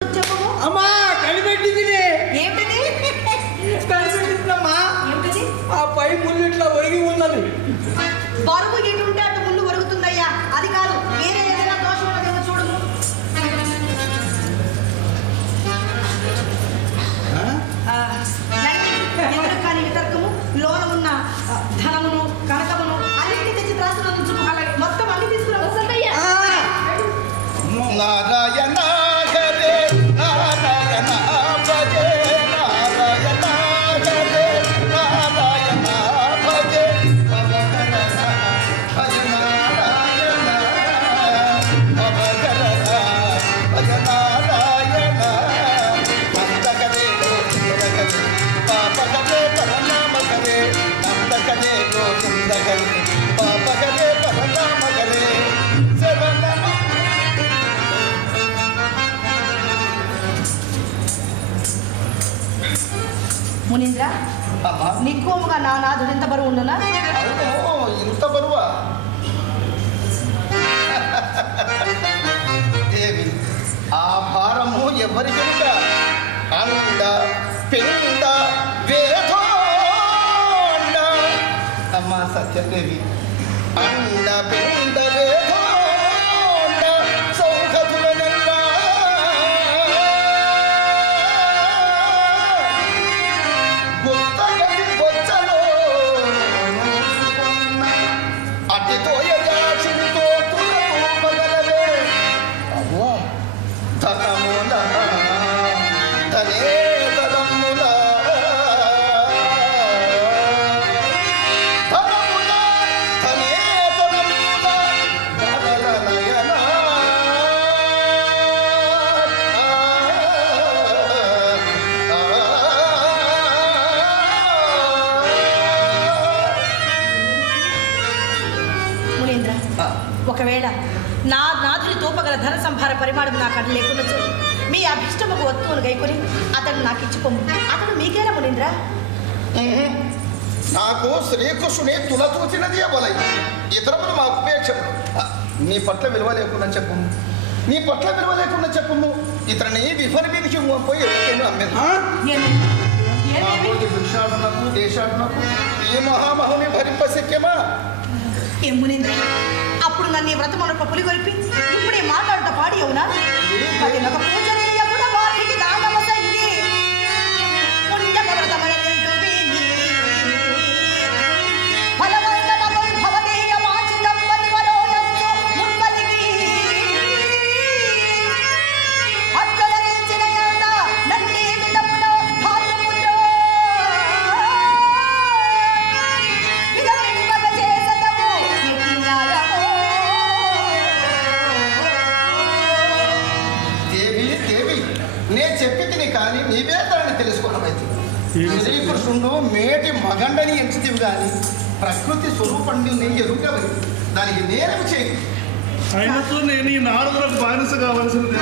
అమ్మా కనిపెట్టింది. ఏంటిది? కనిపెట్టిందమ్మా. ఏంటిది? ఆ పై ముళ్ళు ఇట్లా ఒరిగి ఉన్నది. బరువు ఎటు ఉంటే అటు ముళ్ళు ఒరుగుతుందయ్యా. అది కాదు, వేరే ఏదైనా దోషం ఉన్నదేమో చూడము. ఎదురు కాని వితర్కము, లోన ఉన్న ధనమును కనకమును అన్నింటినీ తెచ్చి త్రాసులో ఉంచుకు. అలాగే మొత్తం అన్ని తీసుకురా వస్తుందయ్యా. నారాయణ హరే నారాయణ భజే నారాయణ హరే నారాయణ భజే భజ నారాయణ భజ నారాయణ నందకరే పాపకరే పరనామకరే నందకరే గోవిందకరే పాపకరే పరనామకరే మునీంద్ర, నిక్కువముగా నా నాథుడు ఎంత బరువు ఉండనా? ఇంత బరువా? దేవి, ఆ భారము ఎవరికి అండ పిండ వేదోండ. అమ్మా సత్యదేవి, అండ పిండ వేదోండ సౌఖతులనెల్లా ఒకవేళ నా నాదుని తూపగల ధన సంభార పరిమాణం నాకు అది లేకుండా చూడు. మీ అభిష్టముకు వస్తువును గైకొని అతను నాకు ఇచ్చిపోము. అతను మీకేనా మునీంద్ర? నాకు శ్రీకృష్ణుని తులతూచినది బలై ఇతరములు మా ఉపేక్ష. నీ పట్ల విలువ లేకుండా చెప్పము, నీ పట్ల విలువ లేకుండా చెప్పము. ఇతరుని విఫల మీదకి పోయి భిక్షాటనకు దేశాటనకు ఈ మహామహుని భరింపశక్యమా? ఏం మునీంద్ర, అప్పుడు నన్ను ఈ వ్రతం అనొక పులి కొలిపి ఇప్పుడే మాట్లాడుతా పాడి అవునా? ఒక పూజనీయముడ వారికి దానవ సంగి పుణ్యక వ్రతమయందు వీని ఫలవంతన వైభవనీయ వాచిదంబని వరోయంచు మున్వలికి అక్కడ నిలిచిన యంద నన్నే విధములో భార్యపుత్రో విధమింపక చేసదము నిత్యారమో. దేవి దేవి, నే చెప్పి తిని కానీ నీవే దాన్ని తెలుసుకోవడమైతే. శ్రీకృష్ణుడు మేటి మగండని ఎంచుతివి కానీ ప్రకృతి స్వరూపండి నేను ఎరుగవి. దానికి నేనేమి చేయి. అయినతో నేను ఈ నారదులకు బానిస కావలసినది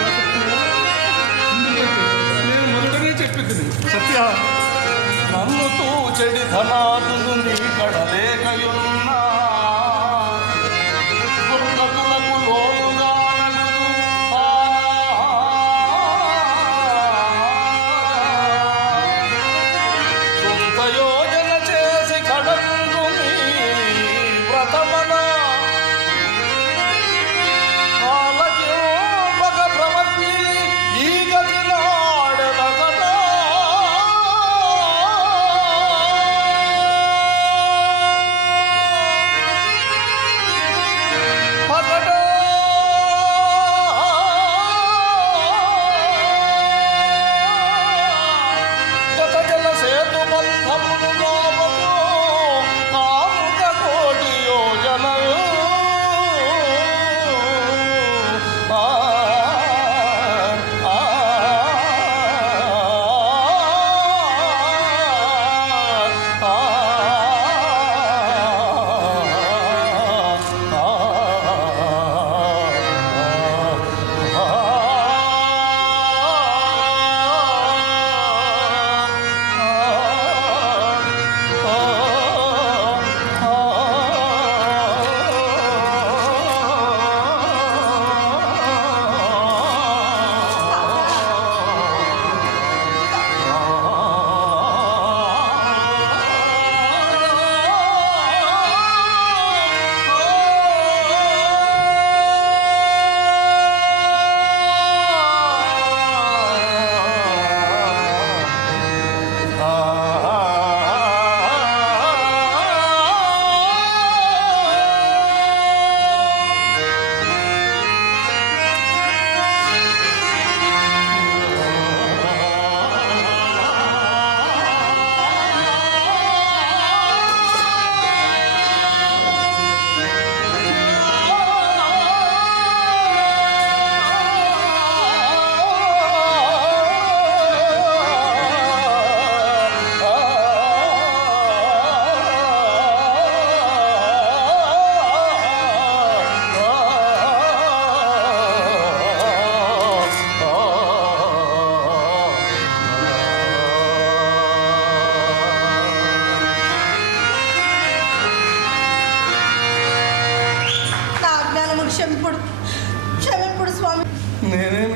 నేను మొదటనే చెప్పింది. సత్య, నన్ను తూచెడి ధనాదులు నీ కడలేకయున్నా దుర్గతులకు లోనుగా సొంత యోజన చేసి కడందు నీ వ్రతమన కాలకింపక ప్రవర్తి ఈ గతి నాడెద కదా.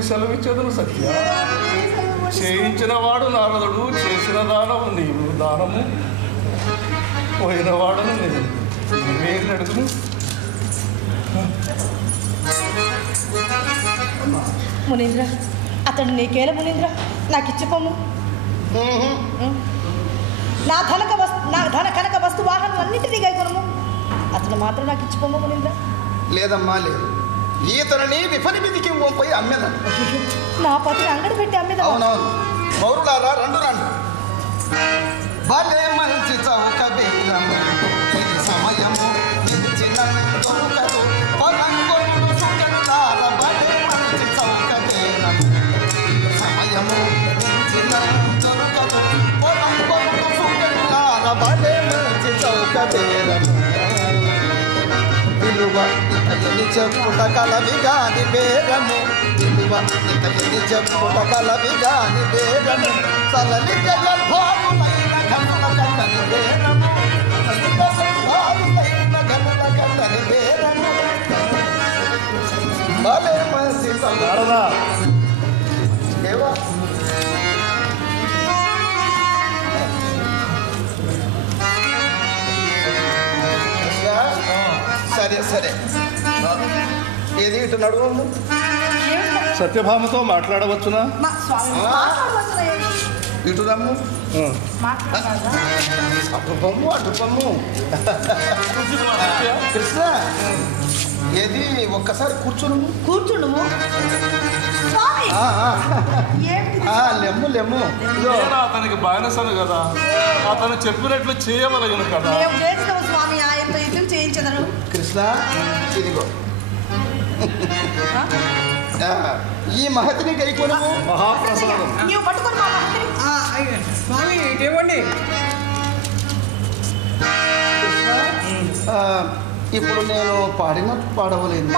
సెలవిచ్చేదను సత్య. చేయించిన వాడు నారదుడు, చేసిన దానము నీవు దానము, పోయిన వాడను నేను. నువ్వేం అడుగును? మునీంద్ర, అతడు నీకేల మునీంద్ర, నాకు ఇచ్చిపోము. నా ధన కనక వస్తు వాహనం అన్నింటినీ గైకొనము. అతను మాత్రం నాకు ఇచ్చిపోము మునీంద్ర. లేదమ్మా, లేదు. ఈతనని విపరీతికి పోయి అమ్మేదా. నా పతిని అంగడి పెట్టి అమ్మేదా? అవునవును. పౌరులారా, రండు రండు. భలే మంచి చౌక బేరము, ఇది సమయము నిలిచిన దొరకదు. పొలంగొండు సుఖంతార భలే మంచి చౌక బేరము, సమయము నిలిచిన దొరకదు. పొలంగొండు సుఖంతార భలే మంచి చౌక బేరము. విలువ ఇతని చెప్పుట కలవి గాని బేరము, విలువ ఇతని చెప్పుట కలవి గాని బేరము. సలలిక గర్భాలులైన ఘనుల కన్నని బేరము, సలలిక గర్భాలులైన ఘనుల కన్నని బేరము. భలే మంచి నారదా, దేవా. సరే సరే, ఏది ఇటు నడువు. సత్యభామతో మాట్లాడవచ్చునా? ఇటు రమ్ము. అటు బొమ్ము, అటు బొమ్ము. కృష్ణ, ఏది ఒక్కసారి కూర్చును. లెమ్ము లెమ్ము. ఇదో అతనికి బానిసను కదా, అతను చెప్పినట్లు చేయవలయను కదా. కృష్ణ, ఇదిగో ఈ మహతిని గైకొని మహాప్రసాదం. స్వామి ఇవ్వండి. ఇప్పుడు నేను పాడినట్లు పాడవలేను,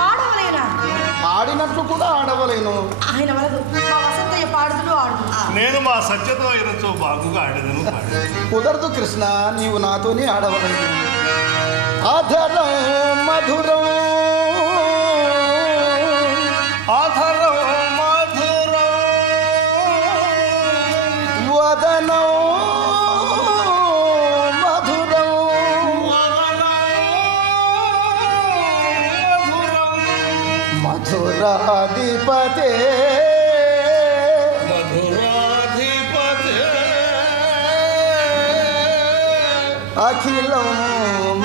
ఆడినట్లు కూడా ఆడవలేను. ఆయన వలదు మా వసంతయ్య పాడుదులు ఆడుదు. నేను మా సత్యతో ఈరోజు బాగుగా ఆడేదను. కుదరదు కృష్ణ, నీవు నాతోనే ఆడవలేను. ఆధరం మధురం, ఆధరం మధురం, వదనం మధురం, మధురాధిపతే అఖిలం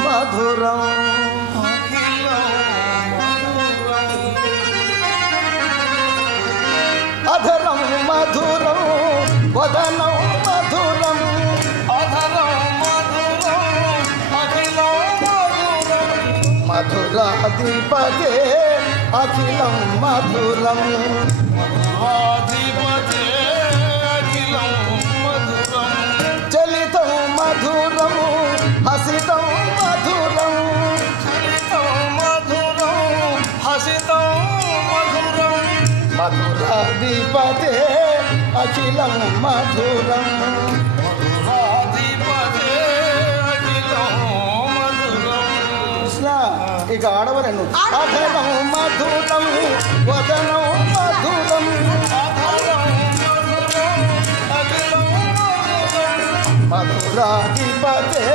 మధురం. అధరం మధురం, వదనం మధురం, అధరం మధురం, అఖిలం మధురం, మధురాధిపతే అఖిలం మధురం. మధురాధిపతే అఖిలం మధురం. చలితం మధురం, హసితం మధురం, చలితం మధురం, హసితం మధురం, మధురాధిపతే అఖిలం మధురం. మధురాధిపతే అఖిలం మధురం. కృష్ణ, ఇక ఆడవలను. అధరం మధురం, వదనం మధురం, అధరం మధురం, అఖిలం మధురం, మధురాధిపతే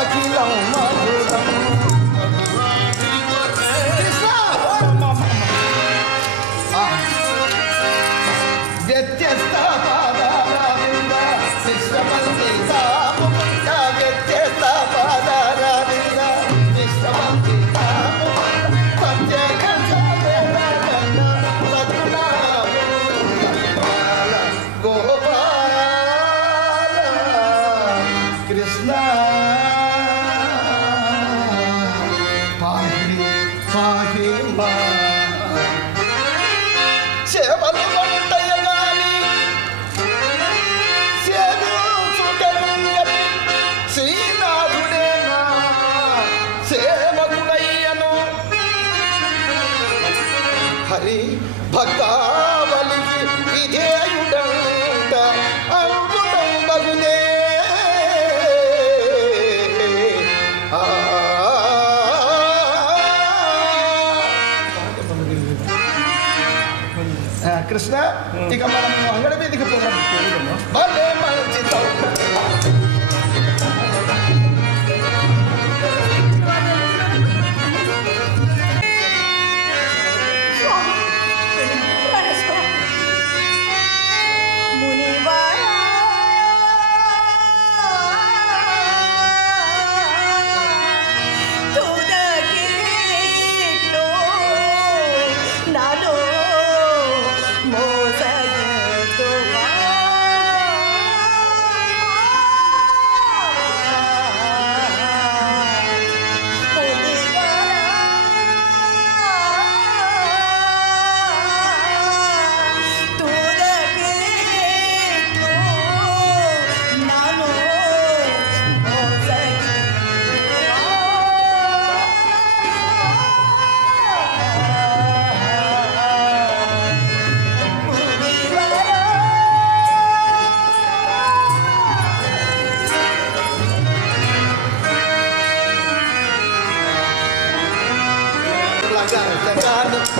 అఖిలం మధురం. వ్యత్యస్త పాదారవింద విశ్వమంతి తాపుకుంట, వ్యత్యస్త పాదారవింద విశ్వమంతి తాపుకుంట, ప్రత్యేక సాధన సద్గుణ గోపాల కృష్ణ. కృష్ణ ఇక మనం అంగడి మీదకి పోదాం. భలే మంచి చౌక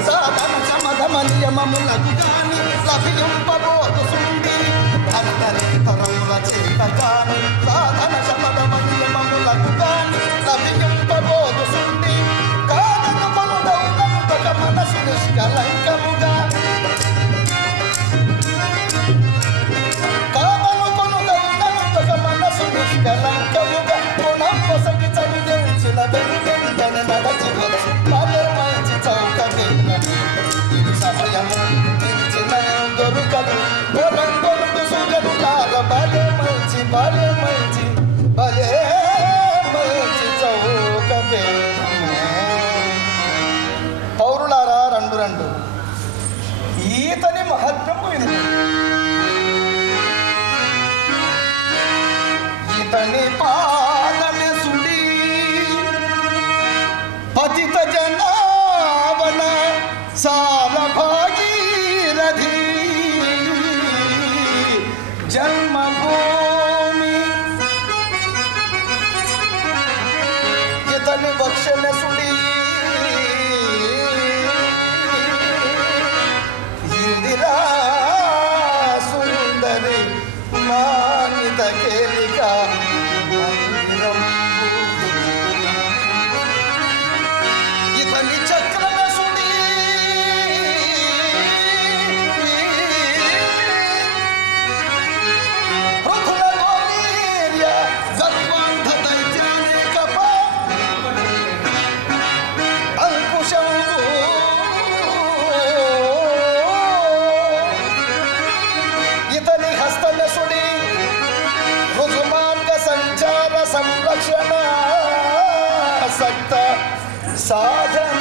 సాధన సమధమ నియమములకు కాని లభింపబోదు సుండి అంతరేతరముల చేత కాని సాధన సమధమ నియమములకు కాని లభింపబోదు సుండి కానను కొనుదౌనంతక మనసు నిష్కలంకముగా కానను కొనుదౌనంతక మనసు నిష్కలంకముగా గుణంపసగి చదివించిన వెంటనే నడచి వచ్చి సమయము ఇచ్చిన దొరుకదు దొరుకు సుగదు కాల భలే మంచి చౌక పౌరులారా రెండు ఈతని మహత్వము ఇది. ఈతని పాదమే సుడి పతిత జనావన సాల భాగీరథి జన్మభూమి ఇతని భక్షణ సుడి ఇందిరా సుందరి మానిత కేలిక ఇతని చక్రమ సుడి పృథుల గోవీర్య గర్వాంధ దైత్యానిక అంకుశం ఇతని హస్తనసుడి రుజుమార్గ సంచార సంరక్షణ సక్త సాధన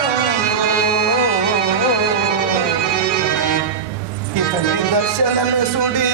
ఇతని దర్శనమే సుడి